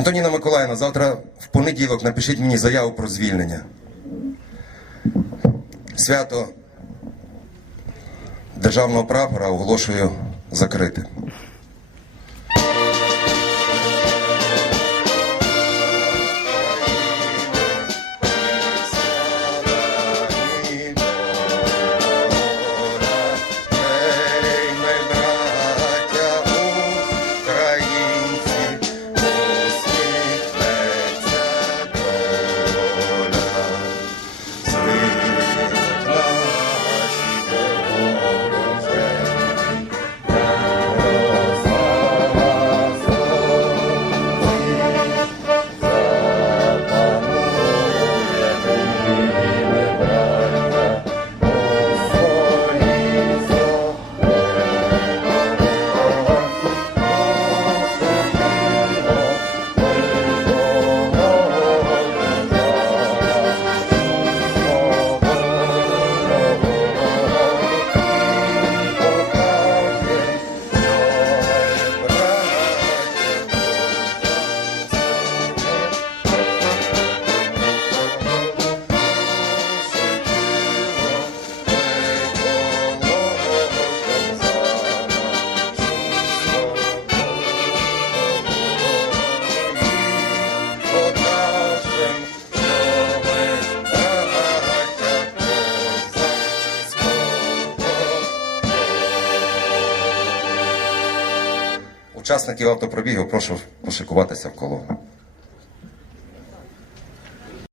Антоніна Миколаївна, завтра в понеділок напишіть мені заяву про звільнення. Свято державного прапора оголошую закритим. Учасників автопробігу прошу пошикуватися в колону.